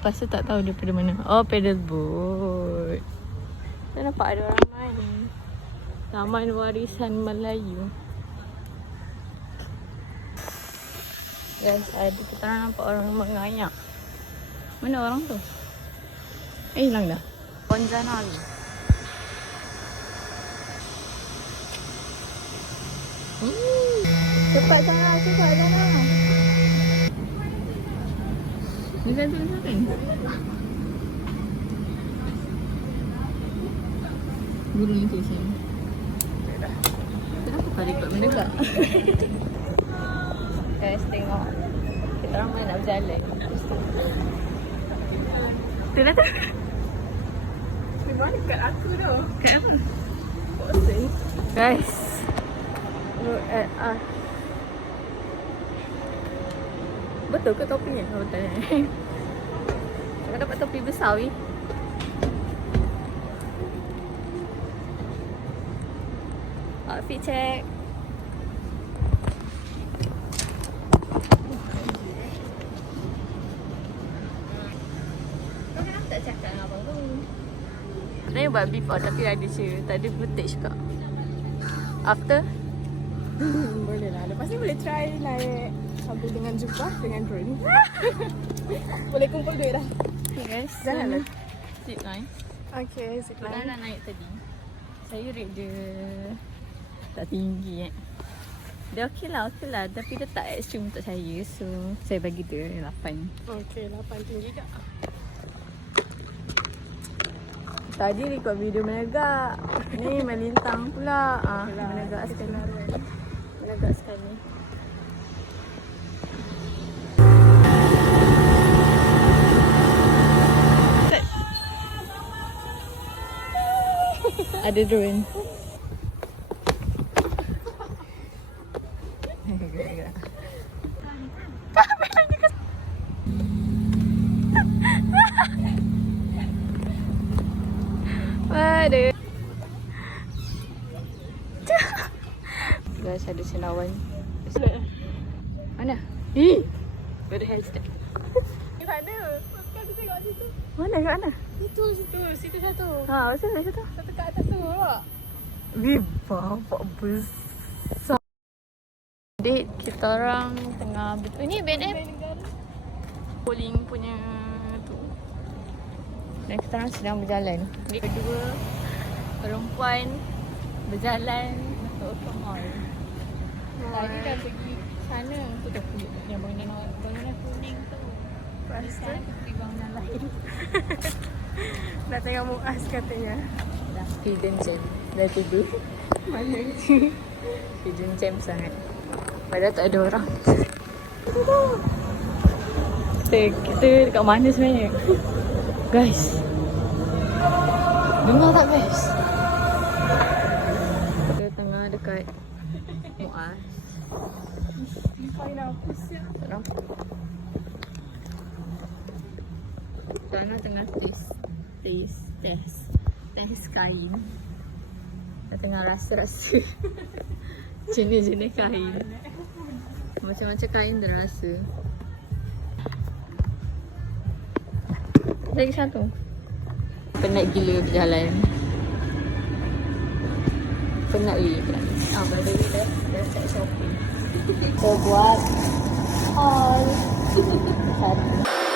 Lepas tu tak tahu daripada mana. Oh, pedal boat. Saya nampak ada orang main. Taman Warisan Melayu. Guys, ada kita nampak orang mengayak. Mana orang tu? Hilang dah. Ponzanali. Cepat sana. Ni satu kan? Burung itu sini. Kenapa kau ikut mendekat? Guys, tengok. Kita orang main nak berjalan. Tu dah tu. Di mana kat aku tu? Kat apa? Bosan. Guys, look at us. Betul ke topinya? Oh, betul. Aku dapat topi besar weh. Outfit check. Kau kenapa tak cakap dengan abang tu? Sebenarnya buat before tapi ada je. Tak ada footage kak. After? Boleh lah. Lepas ni boleh try naik sambil dengan jubah dengan drone. Boleh kumpul duit dah. Okay guys, Janganlah. zip line. Okay, Kita zipline. nak naik tadi. Saya rate dia tak tinggi Dia okey lah. Tapi dia tak ekstrim untuk saya. So, saya bagi dia 8. Okay, 8 tinggi kak. Tadi record video menegak. Ni melintang pula. Menegak sekali. Menegak sekali. Ada drone. Gerak-gerak. Waduh. Guys, ada senawan. Mana? Ada hashtag. Di mana? Aku tengok situ. Mana kat mana? Situ satu. Ha, macam mana tu? Satu kat atas tu. Nampak? Bapak besar. Date kita orang tengah betul ni BNM bowling punya tu. Dan kita orang sedang berjalan. Kedua perempuan berjalan masuk ke mall. Tadi dah pergi sana tu dah yang bangunan kuning tu. Lepas tu Sekarang kita pergi bangunan lain. nak tengok Muaz katanya. Dah hidden gem. Dah tidur. Mana? Hidden gem sangat. Padahal tak ada orang. Kita dekat mana sebenarnya? Guys. Dengar tak guys? Kita tengah dekat Muaz. Find apa siap? Tak nampak. Sana tengah test kain. Kita tengah rasa-rasa jenis-jenis kain. Macam-macam kain dia rasa. Lagi satu. Penat gila berjalan. Penat gila. By the way, dah start shopping. Kita buat haul. Satu.